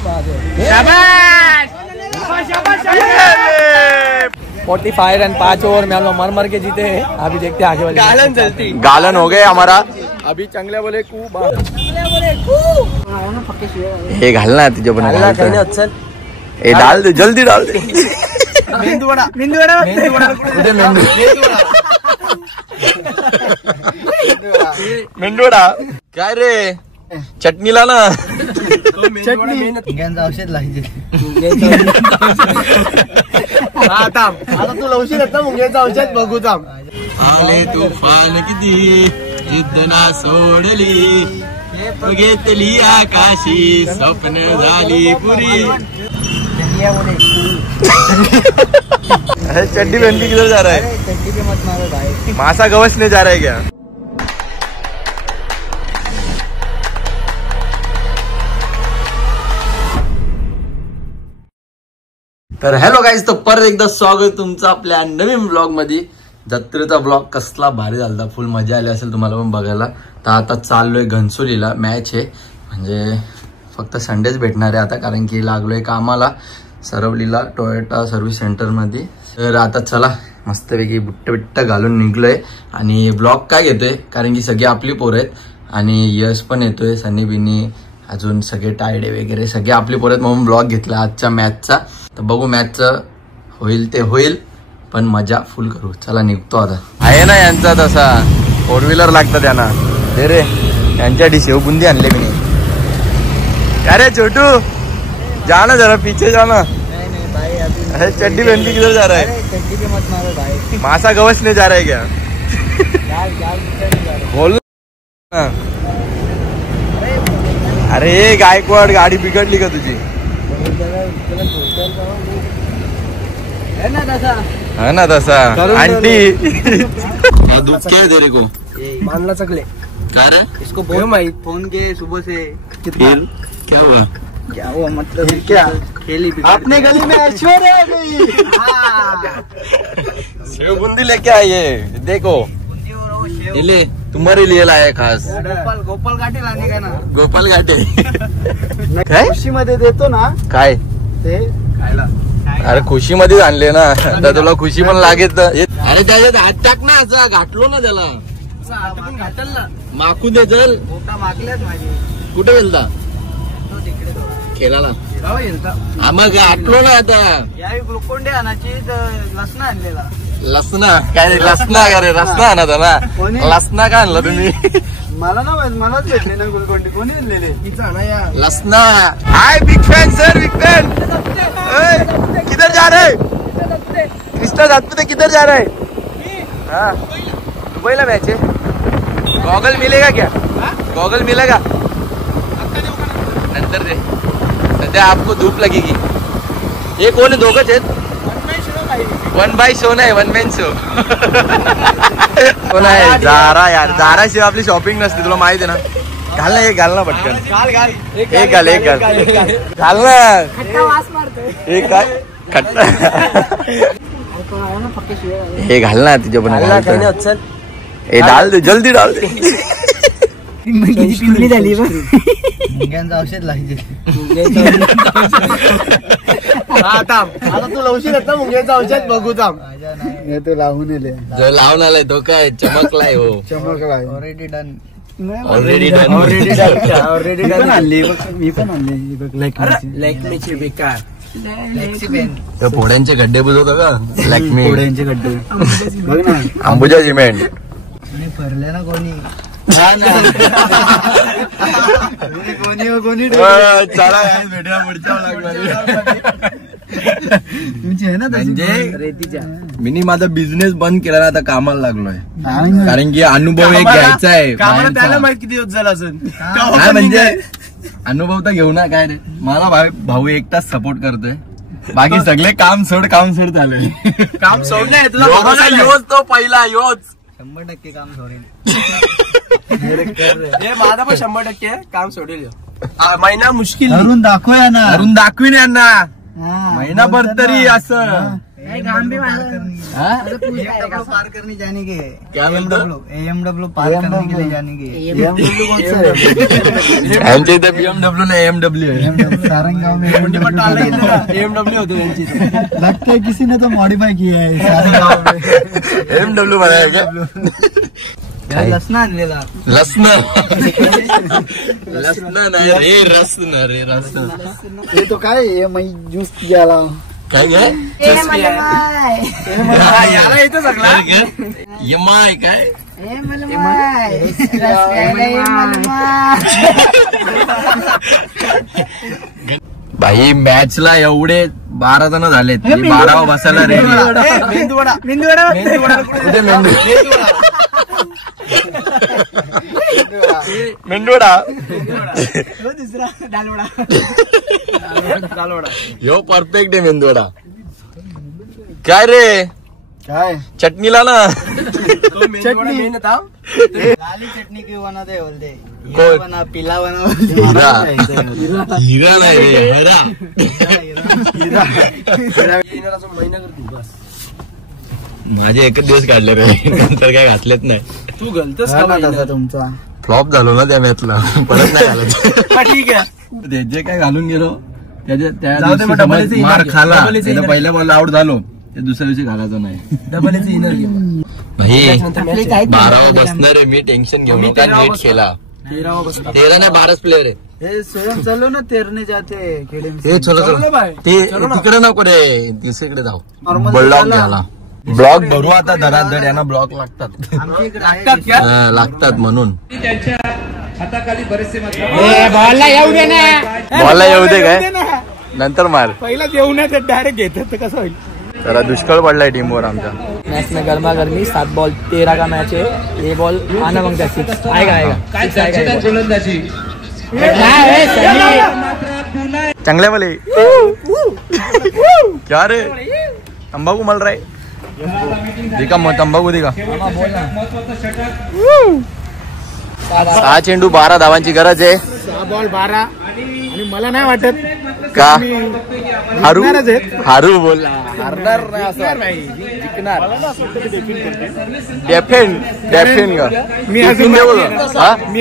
45 run 5 over में हम लोग मर के जीते हैं। अभी देखते हैं आगे वाले। गालन चलती, गालन हो गए हमारा। अभी चांगल्या बोले कू हे घालना तुझे बना चल ए डाल दे, जल्दी डाल दे। मेंदू वडा मेंदू वडा कुठे मेंदूडा काय रे चटणीला ना चटणी औषध लागते। आता तू लवशील ना मुंग्याचं औषध बघू थांब। आले तुफान किती जिद्दना सोडली घेतली आकाशी स्वप्न झाली पुरी। चड्डी पहन के किधर जा रहा है? चड्डी पे मत मारो भाई। मासा गवसने जा रहा है क्या? तर हॅलो गाईज, तर परत एकदा स्वागत तुमचं आपल्या नवीन ब्लॉग मध्ये। जत्रेचा ब्लॉग कसला भारी झाला, फुल मजा आली असेल तुम्हाला पण बघायला। तर आता चाललोय घनसोलीला, मॅच आहे म्हणजे फक्त संडेच भेटणार आहे आता, कारण की लागलोय कामाला सरवलीला टोयोटा सर्व्हिस सेंटर मध्ये। तर आता चला मस्तपैकी बुट्ट बिट्ट घालून निघलोय आणि ब्लॉग काय घेतोय कारण की सगळी आपली पोरं आहेत आणि यश पण येतोय, सनी बिनी अजून सगळे टायडे वगैरे सगळे आपली पोरं आहेत म्हणून ब्लॉग घेतला आजच्या मॅचचा। तर बघू मॅचचं होईल ते होईल, पण मजा फुल करू। चला निघतो आता। आहे ना यांचा तसा 4 व्हीलर लागतं त्यांना। दे रे यांच्यासाठी शेवबुंदी आणले मी। क्या रे छोटू, जाना जरा पीछे जाना। अरे चड्डी पहन के किधर जा रहा है? चड्डी पे मत मारो भाई। मासा गवसने जा रहा है क्या? बोल ना। अरे गायकवाड गाडी बिघडली का तुझी? है ना तसा आंटी दुख क्या है तेरे को? मानला चकले इसको बहुत माहित। फोन के सुबह से फिर क्या हुआ? क्या हुआ मतलब क्या खेली अपने गली में ऐश्वर्या आ गई। शेवबुंदी लेके आइए, देखो ले तुम्हारे लिए लाया खास। गोपाल घाटे लाने का ना, गोपाल घाटे काय खुशी मध्ये देतो ना काय ते खायला। अरे खुशी मध्येच आणले ना, तर तुला खुशी पण लागेल। अरे त्याच्यात हात टाक ना, असा घाटलो ना त्याला घाटल ना, माकू दे चल। मोठा मागल्यात माझी। कुठे गेलता? खेळाला मग आटलो ना आता। यावी ग्लुकोंडे आणायची लसणा आणलेला। लसणा काय? लसणा का रे? रसना आणत ना, लसणा का आणला तुम्ही? मला ना मलाच भेटले ना ग्लुकोंडे, कोणी आणलेले? लसणा। Hi big fan sir, big fan. किधर जा रहे? कृष्णा राजपूत किधर जा रहा है? हाँ दुबईला मैच है। गॉगल मिलेगा क्या? गॉगल मिलेगा नंतर दे, सध्या आपको धूप लगेगी। ये कोण आहे? दोघंच आहेत। 1 बाय शो नाही, 1 मॅन शो। कोण आहे? जारा यार, जारा शिवाय आपली शॉपिंग नसते, तुला माहिती आहे ना। घाल ना, एक घाल ना पटकन। एक घाल, एक घाल, घाल ना। एक काय खट्टा हे घाल ना तुझे पण। चल ए डाल दे, जल्दी डाल दे। पिवळी झाली मुंग्यांचं औषध लागते। आता तू लवशील ना मुंग्यांचं औषध बघू थांब। तू लावून जो लावून आलाय तो काय चमकलाय? हो चमकलाय। Already done, already done, already done आणली। मी पण आणली लॅक्मेची बेकार तर फोड्यांचे गड्डे बुजवतो का? लॅक्मे फोड्यांचे गड्डे बघ ना, अंबुजा सिमेंट भरले ना कोणी। कोणी चला भेटूया पुढच्या रेतीच्या। मी माझा बिझनेस बंद केला ना, आता कामाला लागलोय कारण की अनुभव एक घ्यायचा आहे। त्याला माहिती किती दिवस झाला असेल म्हणजे अनुभव तर घेऊ ना काय रे। मला भाऊ एकटाच सपोर्ट करतोय, बाकी सगळे काम सोड झाले। काम सोडलंय तुला योच तो पहिला योच 100% काम सोडेल। माझा पण 100% काम सोडेल। महिना मुश्किल करून दाखवूया ना, करून दाखवीन यांना महिनाभर तरी असं। पार करने जाने के क्या AMW पार करने के लिए जाने के आमच्या इथे BMW नाही AMW आहे. सारंग गाँव में AMW होते त्यांची. लगता है किसी ने तो मॉडिफाई किया है सारंग गाँव में. AMW बनाया का? लसण आणलेला. लसण नाही रे रसन रे रसन. हे तो काय मैं ज्यूस पियाला काय गे याला येतो सगळा. यमाय काय भाई मॅचला एवढे 12 जण झालेत. 12 बसायला रेडी. मेंदूवडा मेंदूवडा दुसरा डालवडा. यो परफेक्ट आहे मेंदूवडा. काय रे काय चटणीला ना चटनी लाली चटनी क्यों बनाते बोलते. कोण? बना पिला बना. हिरा नाही रे हिरा. माझे एकच दिवस काढले रे नंतर काय घातलेच नाही. तू गलतच का तुमचा फ्लॉप झालो ना त्या मॅचला परत नाही घालत. ठीक आहे ते जे काय घालून गेलो त्या मार खाला पहिल्या बॉल आउट झालो ते दुसऱ्या दिवशी घालायचं नाही. भाई 12 बसणार आहे मी. टेन्शन घेऊन नीट खेळा. 13 नाही 12 प्लेयर आहे. स्वयं चलो ना तेरने जाते खेडे. ते चलो ते तिकडे नको रे दुसरीकडे जाऊ. ब्लॉक घ्यायला ब्लॉक भरू आता धडाधड. यांना ब्लॉक लागतात म्हणून. बॉलला येऊ दे ना. बॉलला येऊ दे काय नंतर मार. पहिला येऊ नये डायरेक्ट घेतात तर कसं होईल. जरा दुष्काळ पडलाय टीमवर आमच्या. मैच में गर्मा गर्मी 7 बॉल 13 का मैच है. ये बॉल आना मांगता है 6 आएगा. चांगल्या मले क्या रे तंबाखू मल रहा है. दिखा तंबाखू दिखा. 6 चेंडू 12 धावांची गरज आहे. 6 बॉल 12 आणि मला नाही वाटत का हारू बोल. हारणार नाही असं जिंकणार. डेफिन का मी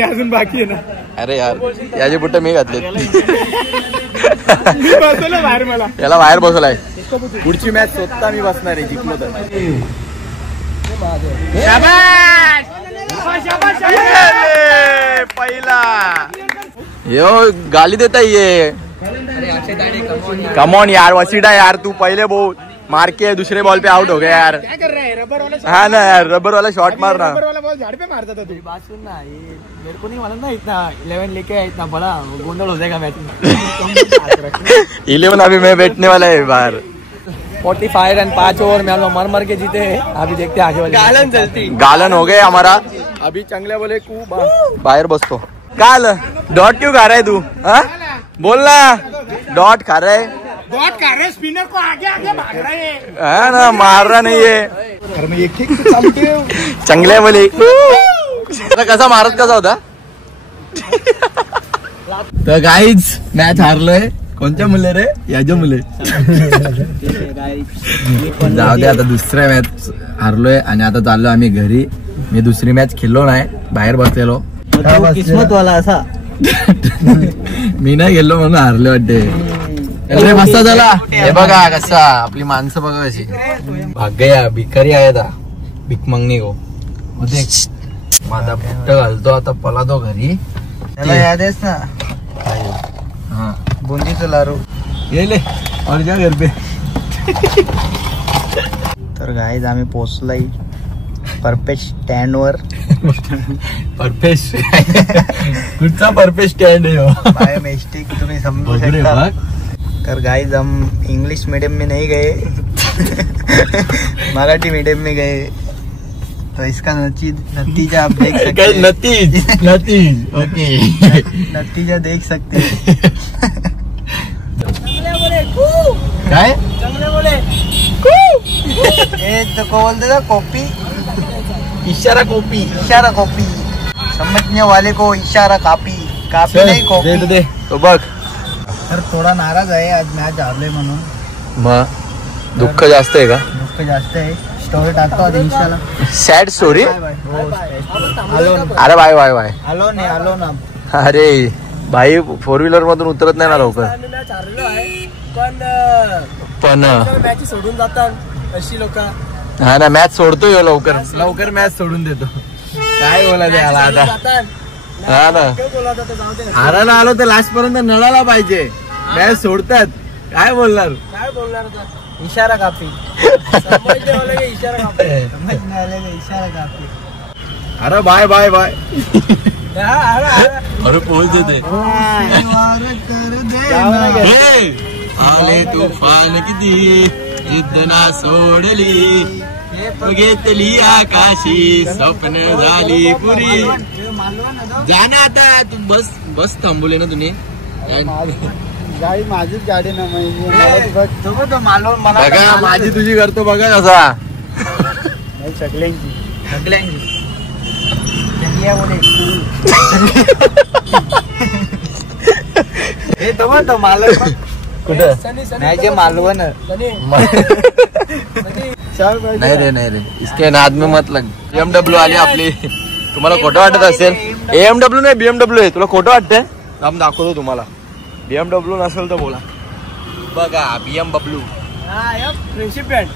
अजून बाकी आहे ना. अरे यार याचे बुट्ट मी घातले. मी बसवलं बाहेर. मला याला बाहेर बसवलाय. पुढची मॅच स्वतः मी बसणार आहे जिंकलो तर. पहिला यो गाली देता ये. कमॉन यार वसीडा यार तू पहले बोल मार के दूसरे बॉल पे आउट हो गया यार. क्या कर रहा है रबर वाला. हाँ ना यार रबर वाला शॉट मारना. रबर वाला बॉल झाड़ पे मारता था तू. बात सुन ना ये मेरे को नहीं मालूम ना इतना 11 लेके आया इतना बड़ा गोंधल हो जाएगा मैच में. 11 अभी मैं बैठने वाला है बाहर. 45 रन 5 ओवर में हम लोग मर के जीते हैं. अभी देखते हैं आगे वाले. गालन हो गया हमारा. अभी चांगल्या बोले बाहेर बसतो. काल डॉट क्यों खा रहा है तू. बोल ना डॉट खा रहा है. डॉट कर रहे स्पिनर को आगे आगे भाग रहे हैं. है ना मार रहा नाही आहे. चांगल्या बोले कसा मारत कसा होता. तर गाईज मॅच हारलोय. कोणत्या मुले रे याच्या मुले. जाऊ दे आता दुसऱ्या मॅच हारलोय आणि आता चाललो आम्ही घरी. मी दुसरी मॅच खेळलो नाही बाहेर बसलेलो. किस्मत वाला असा. मी नाही गेलो म्हणून हारले वाटते. मस्त झाला. हे बघा कसा आपली माणसं बघा कशी भाग्य भिकारी आहे. भीक मागणी गो माझा बुट्ट घालतो आता पलातो घरी. त्याला याद आहेस ना हा बुंदीचं लारू गेले और जा घर पे. तर गाईज आम्ही पोहोचलोय परफेक्ट स्टँड वर. परफेक्ट कुठचा परफेक्ट स्टँड आहे. बाय मिस्टेक तुम्ही समजू शकता. तर गाइस हम इंग्लिश मीडियम में नहीं गए मराठी मीडियम में गए. तो इसका नतीजा आप देख सकते हैं. नतीज ओके नतीजा देख सकते हैं. काय तो को बोलते था कॉपी. इशारा कॉपी. इशारा कॉपी. समझने वाले को इशारा कॉपी. कॉपी नहीं कॉपी. दे तो बघ. तर थोडा नाराज आहे आज मॅच हारले म्हणून. मग दुःख जास्त आहे का? दुःख जास्त आहे. स्टोरी टाकतो आता इंस्टाला. Sad story. अरे बाय बाय बाय. आलो ना. अरे भाई 4 व्हीलर मधून उतरत नाही ना लवकर. पण मॅच सोडून जातात अशी लोक. हा ना, मॅच सोडतोय लवकर मॅच सोडून देतो. काय बोलायचं याला आता. हा ना, हारायला आलो तर लास्ट पर्यंत नळाला पाहिजे. मॅच सोडतात. काय बोलणार इशारा कापी. इशारा कापी. अरे बाय बाय बाय. अरे पोहोच देते. आले तुफान किती जिद्दना सोडली, घेतली आकाशी स्वप्न झाली पुरी. जाना आता तू. बस थांबवले ना तुम्ही. गाडी माझीच गाडी ना. बघा माझी तुझी करतो बघा कसा. सगळ्यांची हे तो मालक कुठं मालवण. नाही रे इसके नाद में मत लग. BMW आली आपली. तुम्हाला खोटं वाटत असेल. AMW नाही BMW आहे. तुला खोटं वाटतंय? आम्ही दाखवतो तुम्हाला. BMW नसेल तर बोला. बघा BMW. Friendship band.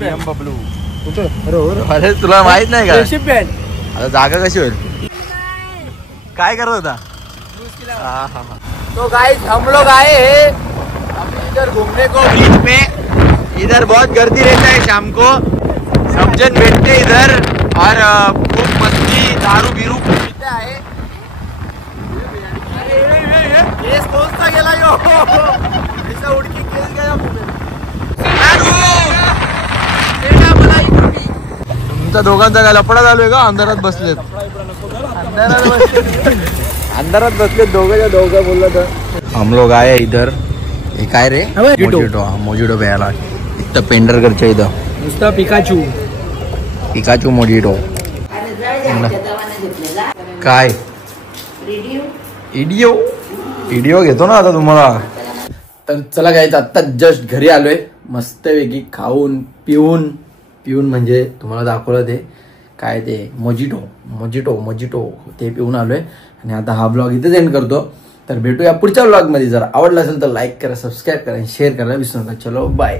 BMW कुठं? अरे तुला माहित नाही का? Friendship band. आता जागा कशी होईल? काय करत होता? तो गाइस हम लोग आए हैं अभी इधर घूमने को बीच में. इधर बहुत गर्दी रहता है शाम को. सब जन बैठते इधर और खूब मस्ती दारू बिरू पीते आहे. केस कोणता गेला यो? ऐसा उडकी केस गया. तुमचा दोघांचा काय लफडा चालू आहे का? अंधारात बसलेत. अंधारात बसलेत दोघं बोललं तर. हम लोग आए इधर. हे काय रे? मोजिटो प्यायला. इथं पेंडरकरच्या इथं नुसतं पिकाचू मोजिटो. काय इडिओ घेतो ना आता तुम्हाला. तर चला गाईज, आता जस्ट घरी आलोय. मस्तपैकी खाऊन पिऊन म्हणजे तुम्हाला दाखवलं ते काय ते मोजिटो ते पिऊन आलोय. आणि आता हा ब्लॉग इथेच एंड करतो. तर भेटूया पुढच्या ब्लॉग मध्ये. जर आवडला असेल तर लाईक करा, सबस्क्राईब करा, शेअर करा विसरू नका. चलो बाय.